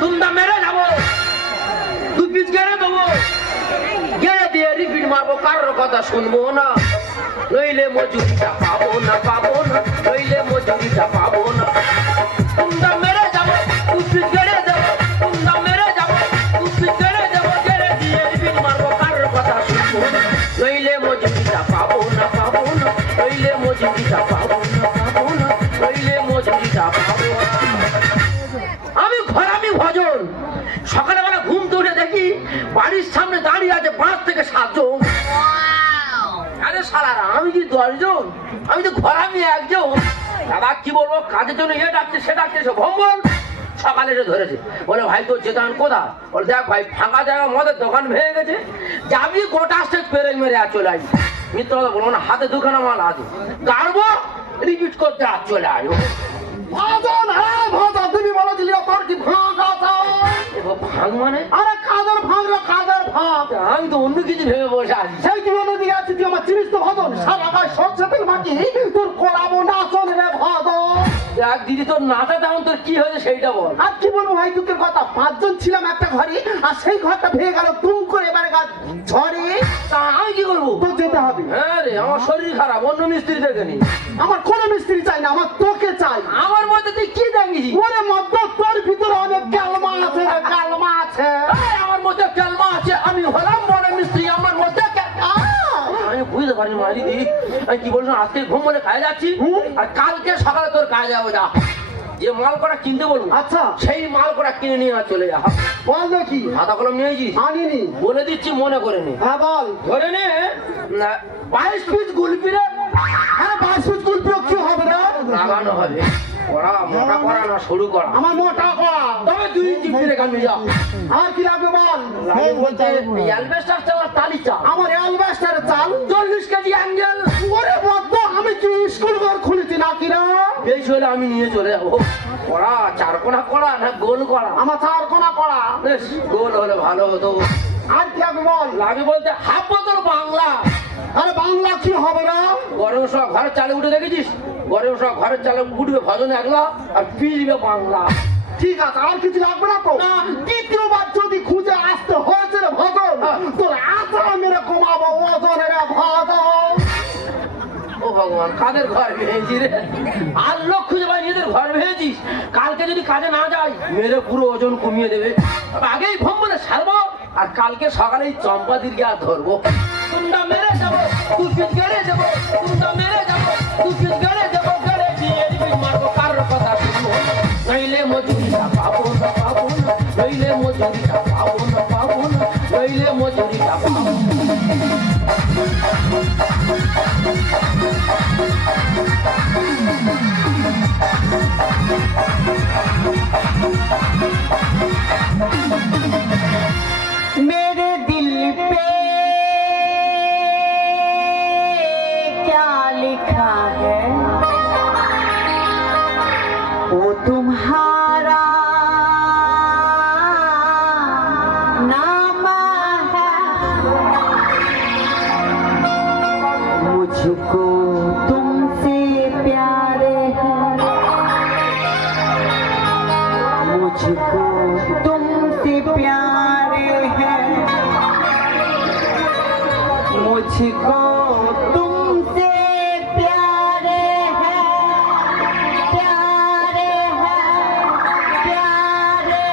তুমটা মেরে যাবো, দু পিস গেড়ে দেবো, গেড়ে দিয়ে রিপিট মারবো, কারোর কথা শুনবো না, নইলে মজুরিটা পাবো না, নইলে মজুরিটা পাবো না। তুমটা মেরে যাবো, দু পিস গেড়ে দেবো, তুমটা মেরে যাবো, দু পিস গেড়ে দেবো, গেড়ে দিয়ে রিপিট মারবো, কারোর কথা শুনবো না, নইলে মজুরিটা পাবো না, নইলে মজুরিটা পাবো না, নইলে মজুরিটা পাবো না। আমি ভজন সকালবেলা ঘুম থেকে উঠে দেখি বাড়ির সামনে দাঁড়িয়ে আছে 5 থেকে 7 জন। আরে শালারা, আমি কি 10 জন? আমি তো ঘরামি একজন। দাদা কি বলবো, কাজের জন্য এ ডাকছে সে ডাকছে, সে ভম্বল সকালে এসে ধরেছে। বলে ভাই তোর চেতন কোথা? বলে দেখ ভাই ফাঁকা জায়গা, মদের দোকান ভেঙে গেছে, যাবি গোটা স্টেজ পেরে মেরে আর চলে আসবি। মিথ্যা কথা বলবো না, হাতে 2খানা মাল আছে, গাড়বো রিপিট করতে আর চলে আসবো। ভজন, হ্যাঁ ভজন, তুমি বলেছিলে তোর কি ভাগ আছে? ভাগ মানে? আরে কাদের ভাগ রে, কাদের ভাগ? আমি তো অন্য কিছু ভেবে বসে আছি। সেই তুমি অন্যদিকে আছিস, তুই আমার চিনিস তো ভজন? সারা গায়ে সরষে তেল মাখি তোর করাবো নাচন রে ভজন। দেখ দিদি, তোর নাচা তেমন, তোর কি হয়েছে সেইটা বল। আর কি বলবো ভাই দুঃখের কথা, 5 জন ছিলাম একটা ঘরে, আর সেই ঘরটা ভেঙে গেল তুম করে, এবারে ঝড়ে। তা আমি কি করবো? তোর যেতে হবে। হ্যাঁ রে, আমার শরীর খারাপ, অন্য মিস্ত্রি দেখে নি। আমার কোনো মিস্ত্রি চাই না, আমার তোকে চাই। আমার মধ্যে তুই কি দেখিস? ওরে মধ্য তোর ভিতরে অনেক কালমা আছে রে, কালমা আছে। আমার মধ্যে কেলমা আছে, আমি হলাম বড় মিস্ত্রি, আমার মধ্যে আমি বুঝতে পারি মারি দি। আমি কি বলছো, আজকে ঘুম বলে খাই যাচ্ছি, আর কালকে সকালে তোর কাজে যাবো। যা, যে মাল করা কিনতে বলবো, আচ্ছা সেই মাল করা কিনে নিয়ে আর চলে যা। বল দেখি। খাতা কলম নিয়েছিস? আনিনি। বলে দিচ্ছি, মনে করে নে। হ্যাঁ বল। ধরে নে 22 পিস গুলপি রে। হ্যাঁ 22 পিস গুলপি কি হবে রে? লাগানো হবে, করা মোটা করা না সরু করা। আমার মোটা করা, তবে 2 ইঞ্চি ফিরে কামি যা। আর কি লাগবে বল? লাগে বলতে অ্যালবেস্টার চাল আর টালি চাল। আমার অ্যালবাস্টারের চাল 40 কেজি অ্যাঙ্গেল। ওরে বদ্ধ, আমি কি স্কুল ঘর খুলেছি নাকি রে? এই হলে আমি নিয়ে চলে যাবো। করা 4 কোণা করা না গোল করা? আমার 4 কোণা করা। বেশ, গোল হলে ভালো হতো। আর কি লাগবে বল? লাগে বলতে হাফ বোতল বাংলা। আরে বাংলা কি হবে রে? গরম সব ঘরের চালে উঠে দেখেছিস? গরম সব ঘরের চালে উঠবে ভজন একলা, আর ফিরবে বাংলা। ঠিক আছে, আর কিছু লাগবে না তো? না। দ্বিতীয়বার যদি খুঁজে আসতে হয়েছে রে ভজন, তোর আশা মেরে কমাবো ওজনের ভজন। ও ভগবান, কাদের ঘর ভেঙেছি রে? আর লোক খুঁজে পাই, নিজেদের ঘর ভেঙেছিস। কালকে যদি কাজে না যাই, মেরে পুরো ওজন কমিয়ে দেবে। আগেই ভম বলে সারবো, আর কালকে সকালেই চম্পাদির গিয়ে ধরবো। তুমটা মেরে যাবো, 2 পিস গেড়ে দেবো, তুমটা মেরে যাবো, 2 পিস গেড়ে দেবো, গেড়ে দিয়ে রিপিট মারবো, কারোর কথা শুনবো না, নইলে মজুরিটা পাবো না, নইলে মজুরিটা পাবো না, নইলে মজুরিটা পাবো না। मेरे दिल पे क्या लिखा है, वो तुम्हारा नाम है। मुझको तुमसे प्यार है, मुझको तुमसे प्यार है, मुझको तुमसे प्यार है, प्यार है, प्यार है।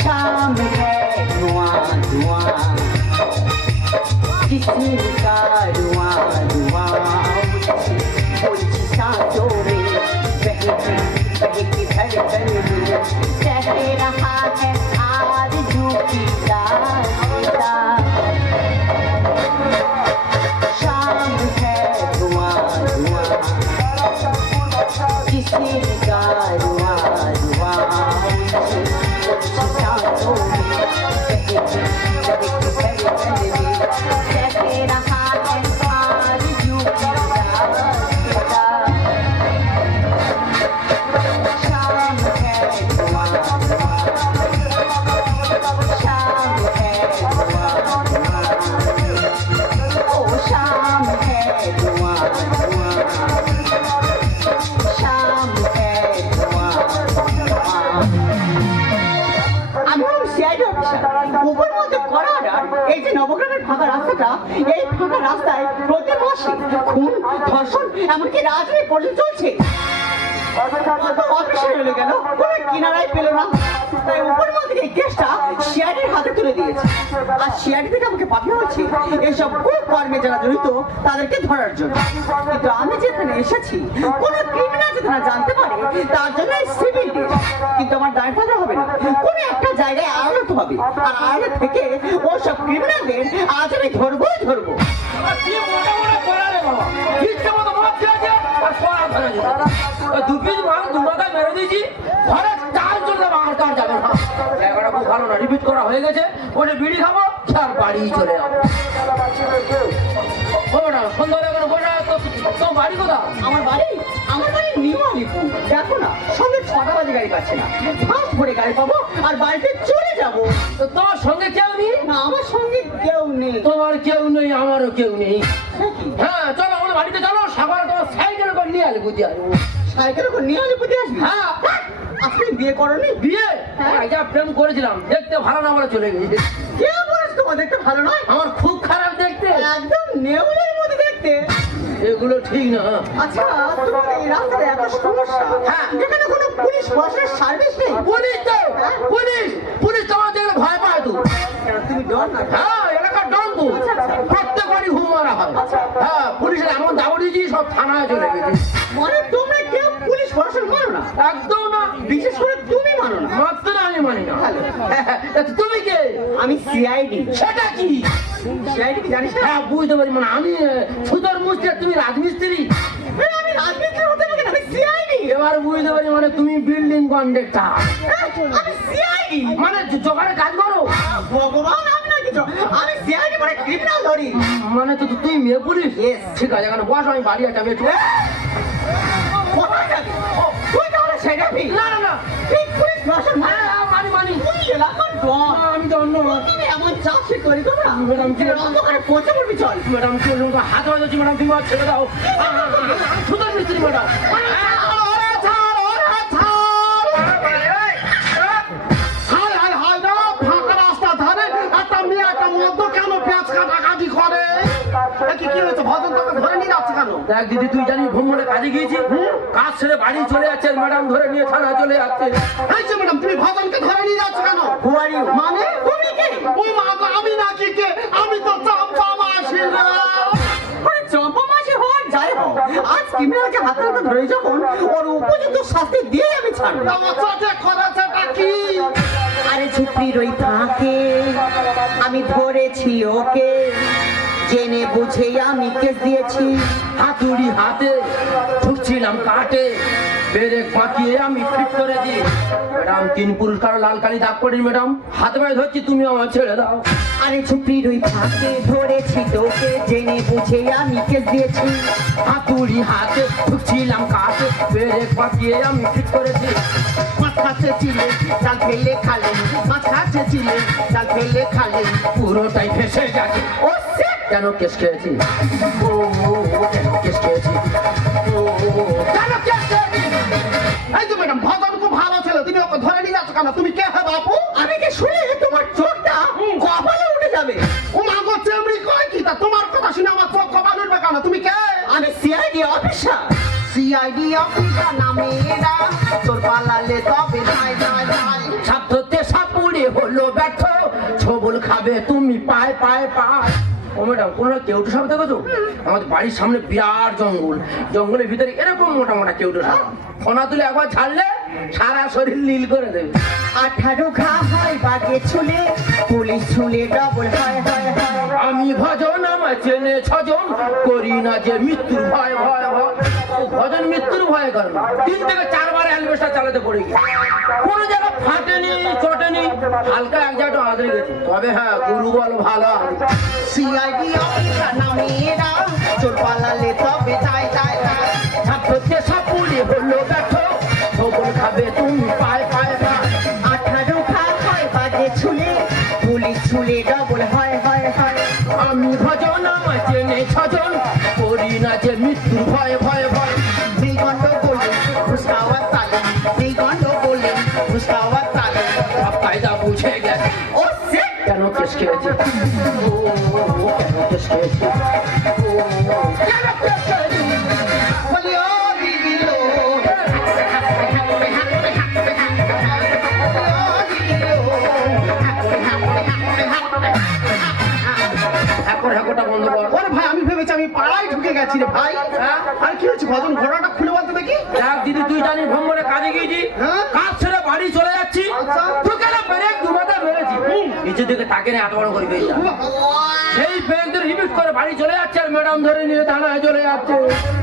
शाम है धुआं धुआं, किसी का धुआं धुआं, मुझे सांसों में बहकी बहकी धड़कन में कह रहा है आरज़ू की दास्तां। शाम है धुआं धुआं, किसी का धुआं धुआं, मुझे सांसों সিআইডি অফিসার। উপর মধ্যে করা অর্ডার, এই যে নবগ্রামের ফাঁকা রাস্তাটা, এই ফাঁকা রাস্তায় প্রতি মাসে খুন, ধর্ষণ, এমনকি রাজনীতি পর্যন্ত চলছে। অফিসে হলো কেন, কোনো কিনারাই পেল না। তাই উপর মধ্যে এই কেসটা সিআইডির হাতে তুলে দিয়েছে। আর সিআইডি থেকে আমাকে পাঠানো হচ্ছে এইসব কর্মে যারা জড়িত তাদেরকে ধরার জন্য। কিন্তু আমি যেখানে এসেছি কোনো ক্রিমিনাল যাতে না জানতে পারে তার জন্য সিভিল কেস। কিন্তু আমার দায়ভার হবে না, কোনো একটা জায়গায় আড়াতে হবে। আর আড়ালে থেকে ওসব ক্রিমিনালদের আজ আমি ধরবোই ধরবো। কি মোটা মোটা করা রে বাবা, ইচ্ছা মতো মদ খেয়েছে আর পড়া ধরে দিয়েছে। দু পিস মাল দু মাথায় মেরে দিয়েছি, ঘরে চাল চললে আর কার যাবে না। জায়গাটা খুব ভালো না, রিপিট করা হয়ে গেছে। বসে বিড়ি খাবো আর বাড়ি চলে যাবো। ও না সুন্দর এখন বসে তো বাড়ি কোথা? আমার বাড়ি নিউ আলিপুর। দেখো না, সঙ্গে 6টা বাজে গাড়ি পাচ্ছে না। ফার্স্ট ভোরে গাড়ি পাবো আর বাড়িতে চলে যাবো। তো তোমার সঙ্গে কেউ নেই? না, আমার সঙ্গে কেউ নেই। তোমার কেউ নেই, আমারও কেউ নেই। হ্যাঁ চলো আমাদের বাড়িতে চলো, সাগরে তোমার সাইকেল করে নিয়ে আলি বুঝি আসবো। সাইকেল করে নিউ আলিপুরে আসবি? হ্যাঁ। আপনি বিয়ে করনি? বিয়ে? হ্যাঁ। আগে প্রেম করেছিলাম, দেখতে ভালো না বলে চলে গেছি। কে বলেছ তোমার দেখতে ভালো নয়? আমার খুব খারাপ দেখতে। একদম নেউলের মতো দেখতে। এগুলো ঠিক না। আচ্ছা, তোমার এই রাস্তায় এত সমস্যা, হ্যাঁ। যেখানে কোনো পুলিশ প্রশাসনের সার্ভিস নেই। পুলিশ তো পুলিশ পুলিশ তোমার দেখলে ভয় পায় তো। কেন, তুমি ডর না? হ্যাঁ এলাকার ডন তো, প্রত্যেক বাড়ি ঘুম মারা হয়। হ্যাঁ পুলিশের এমন দাবড় দিয়েছি সব থানায় চলে গেছে। মানে তোমরা কেউ পুলিশ প্রশাসন মানো না? একদম না, বিশেষ করে তুমি মানো না? মাত্র না, আমি মানি না। ভালো। তুমি কে? আমি সিআইডি। সেটা কি? সিআইডি কি জানিস না? হ্যাঁ বুঝতে পারি, মানে আমি সুতোর মুস্তি আর তুমি রাজমিস্ত্রি। আমি রাজনীতি হতে পারি না, আমি সিআইডি। এবার বুঝতে পারি, মানে তুমি বিল্ডিং কন্ট্রাক্টর। আমি সিআইডি। মানে জোগাড়ে কাজ করো? ভগবান, আমি না কিছু, আমি সিআইডি মানে ক্রিমিনাল ধরি। মানে তো তুমি মেয়ে পুলিশ? Yes. ঠিক আছে, এখানে বস, আমি বাড়ি একটা মেয়ে। কোথায় যাবি? তুই তাহলে সেনাপি? না না না, ঠিক পুলিশ প্রশাসন মানে? হ্যাঁ, মানি মানি। তুই এলাকার ডন। আমি তো অন্য তুমি এমন চাকরি করি তোমরা? ম্যাডাম, কি- অন্ধকারে পৌঁছে পড়বি, চল। ম্যাডাম কি হলো? হাত হয়ে যাচ্ছে ম্যাডাম, তুমি আর ছেড়ে দাও। সুতোর মিস্ত্রি ম্যাডাম। হায় হায় হায় রে, ফাঁকা রাস্তা ধারে একটা মেয়ে একটা মদ্য কেন পেঁয়াজ কাটাকাটি করে? কি হয়েছে? ভজন তোকে ধরে নিয়ে যাচ্ছে কেন? দেখ দিদি, তুই জানিস ভ্রমণে কাজে গিয়েছি, কাজ ছেড়ে বাড়ি চলে যাচ্ছে, ম্যাডাম ধরে নিয়ে থানা চলে যাচ্ছে। এই যে ম্যাডাম, তুমি ভজনকে ধরে নিয়ে যাচ্ছ কেন? Who are you? মানে তুমি কে? ও মা গো, আমি নাকি কে? আমি তো চম্পা মাসি রে। ওই চম্পা মাসি হওয়ার যাই হোক, আজ ক্রিমিনালকে হাতে হাতে ধরে যখন, ওর উপযুক্ত শাস্তি দিয়ে আমি ছাড়বো। আমার সাথে করেছেটা কি? আরে ঝুপড়ির ওই ফাঁকে আমি ধরেছি ওকে, জেনে বুঝে আমি কেস দিয়েছি। হাতুড়ি হাতে ঢুকছিলাম কাটে, ব্রেক বাঁকিয়ে আমি ফিট করে দিই। ম্যাডাম 3 পুরস্কার লাল কালি দাগ পড়ি। ম্যাডাম হাতে পায়ে ধরছি, তুমি আমার ছেড়ে দাও। আরে ঝুপড়ির ওই ফাঁকে ধরেছি তোকে, জেনে বুঝে আমি কেস দিয়েছি। হাতুড়ি হাতে ঢুকছিলাম কাটে, ব্রেক বাঁকিয়ে আমি ফিট করে দিই। মাছ খাচ্ছে চিলে, চাল ফেলে খালে। মাছ খাচ্ছে চিলে, চাল ফেলে খালে। পুরোটাই ফেসে যাচ্ছে। ও shit! কেন কেস খেয়েছি? ও কেন কেস খেয়েছি? ও কেন কেস খেয়েছি? এই যে ম্যাডাম, ভজন খুব ভালো ছিল, তুমি ওকে ধরে নিয়ে যাচ্ছ কেন? তুমি কে হে বাপু? আমি কি শুনে তোমার চোখটা কপালে উঠে যাবে? ও মা গো, চেমড়ি কয় কি? তা তোমার কথা শুনে আমার চোখ কপাল উঠবে কেন? তুমি কে? আমি সিআইডি অফিসার। সিআইডি অফিসার নামে এরা, তোর পালালে তবে যায় যায় যায়। ছাত্রতে সাপুড়ে হলো ব্যর্থ, ছবল খাবে তুমি পায় পায় পায়। ও ম্যাডাম, কোনো কেউটো সাপ দেখেছো? আমাদের বাড়ির সামনে বিরাট জঙ্গল, জঙ্গলের ভিতরে এরকম মোটা মোটা কেউটো সাপ। ফোনা তুলে একবার ছাড়লে সারা শরীর নীল করে দেবে। 18 ঘা হয় বাগে ছুলে, পুলিশ ছুলে ডবল হয় হয় হয়। আমি ভজন আমার চেনে 6 জন, করি না যে মৃত্যুর ভয় ভয় ভয়। ভজন মৃত্যুর ভয় করে না, 3 থেকে 4 বার অ্যালবেস্টার চালাতে পড়ে গেছে। কোনো জায়গা ফাটেনি চটেনি, হালকা এক জায়গাটা আঁচড়ে গেছে। তবে হ্যাঁ, গুরু বল ভালো আছে। সিআইডি অফিসার নামে এরা, তোর পালালে তবে যায় যায় যায়। ছাত্রতে সাপুড়ে হলো ব্যর্থ, ছবল খাবে তুমি পায় পায় পায়। 18 ঘা হয় বাগে ছুলে, পুলিশ ছুলে ডবল হয় হয় হয়। আমি ভজন আমার চেনে 6 জন, করি না যে মৃত্যুর ভয় ভয় ভয়। দিগন্ত বলে ঘুষ খাওয়ার তালে, দিগন্ত বলে ঘুষ খাওয়ার তালে। কায়দা বুঝে গেছে। ও সেট কেন কেস খেয়েছে? কেন কেস খেয়েছে? কেন কেস খেয়েছে? বলি ও দিদি ও হ্যাকোটা বন্ধ কর। ওরে ভাই আমি ভেবেছি আমি পাড়ায় ঢুকে গেছি রে ভাই। হ্যাঁ? আর কি হয়েছে ভজন ঘোড়াটা খুলে বলতে দেখি। দেখ দিদি, তুই জানিস ভ্রমণে কাজে গিয়েছি, হ্যাঁ? কাজ ছেড়ে বাড়ি চলে যাচ্ছি, আচ্ছা। তুই কেন ব্রেক দুমাতা মেরেছি, নিচের দিকে তাকে নিয়ে এত বড় করে পেয়ে যা। সেই ব্রেক ধরে রিপিট করে বাড়ি চলে যাচ্ছে, আর ম্যাডাম ধরে নিয়ে থানায় চলে যাচ্ছে।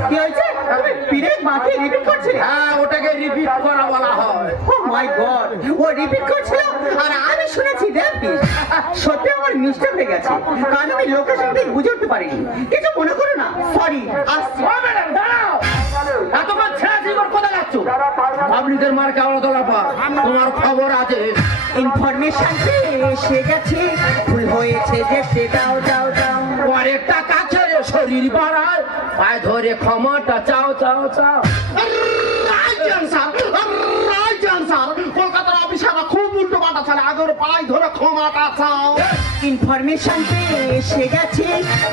কি হয়েছে? তুমি পিরেক মাকে রিপিট করছিলে? হ্যাঁ, ওটাকে রিপিট করা বলা হয়। ও মাই গড, ও রিপিট করছিল আর আমি শুনেছি দেবপিস। সত্যি আমার মিস্টেক হয়ে গেছে, কারণ আমি লোকেশন ঠিক বুঝে উঠতে পারিনি। কিছু মনে করো না, সরি। আসছি। ও ম্যাডাম দাঁড়াও, এতক্ষণ ছেড়ে জীবন কোথায় যাচ্ছ? পাবলিকের মার কেমন তোলা পা, তোমার খবর আছে? ইনফরমেশন পেয়ে এসে গেছে, ভুল হয়েছে দেখতে দাও দাও দাও। পরেরটা কাছে শরীর বাড়ায়, পায়ে ধরে ক্ষমাটা চাও চাও চাও। রাইজান স্যার, রাইজান স্যার, কলকাতার অফিসাররা খুব উল্টো পাল্টা চালে, আগে ওর পায়ে ধরে ক্ষমাটা চাও। ইনফরমেশন পেয়ে এসে গেছে,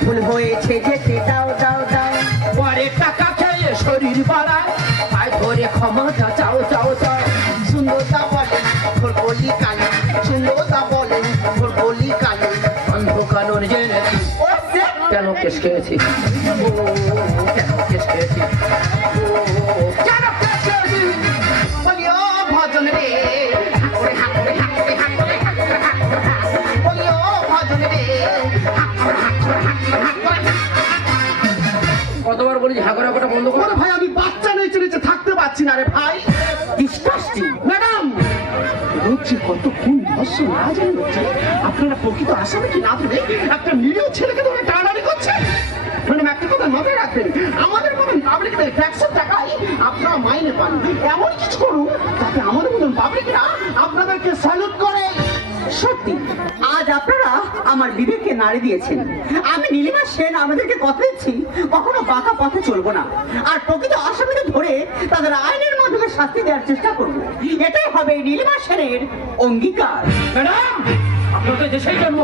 ভুল হয়েছে যেতে দাও দাও দাও। পরেরটা কাছে শরীর বাড়ায়, পায়ে ধরে ক্ষমাটা চাও চাও চাও। সুন্দরতা বলে তোর বলি কালী, সুন্দরতা বলে তোর বলি কালী। অন্ধকানোর জেনে ও সেট কেন কেস খেয়েছি? কেন কেস খেয়েছি? কেন কেস খেয়েছি? বলি ও ভজন রে, হাকুরে হাকুরে হাকুরে হাকুরে হাকুরে হাকুরে হাকুরে। বলি ও ভজন রে, হাকুরে হাকুরে হাকুরে হাকুরে। কতবার বলেছি হাগরা কোটা বন্ধ করো। ওরে ভাই আমি বাচ্চা নিচে নিচে থাকতে পারছি না রে ভাই। ডিসকাস্টিং। ম্যাডাম হচ্ছে কত খুন ধর্ষণ না জানি হচ্ছে, আপনারা প্রকৃত আসামে কি না ধরে একটা নিরীহ ছেলেকে ধরে টানাটানি করছে। ম্যাডাম একটা কথা মাথায় রাখবেন, আমাদের মতন পাবলিকদের ট্যাক্সের টাকায় আপনারা মাইনে পান। এমন কিছু করুন যাতে আমাদের মতন পাবলিকরা আপনাদেরকে স্যালুট করে। সত্যি আজ আপনারা আমার বিবেককে নাড়ি দিয়েছেন। আমি নীলিমা সেন আমাদেরকে কথা দিচ্ছি, কখনো বাঁকা পথে চলবো না, আর প্রকৃত আসামিদের ধরে তাদের আইনের মাধ্যমে শাস্তি দেওয়ার চেষ্টা করব। এটাই হবে নীলিমা সেনের অঙ্গীকার। ম্যাডাম, আপনার তো দেশেই জন্ম,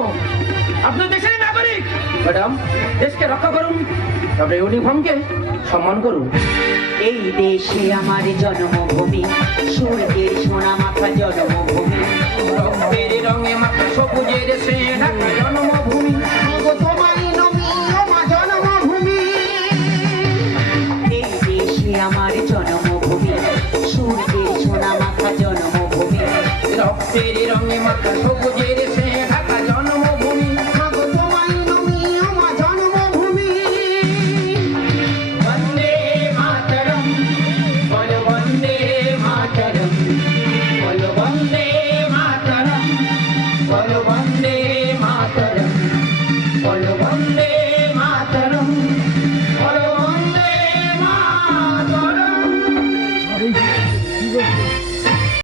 আপনার দেশের নাগরিক। ম্যাডাম, দেশকে রক্ষা করুন, তবে ইউনিফর্মকে সম্মান করুন। এই দেশে আমার জন্মভূমি, সূর্যের সোনা মাথা জন্মভূমি। রক্তের রঙে মাথা সবুজের সে ঢাকা জন্মভূমি। তোমারই নমি ও মা জন্মভূমি। এই দেশে আমার জন্মভূমি, সূর্যের সোনা মাথা জন্মভূমি। রক্তের রঙে মাথা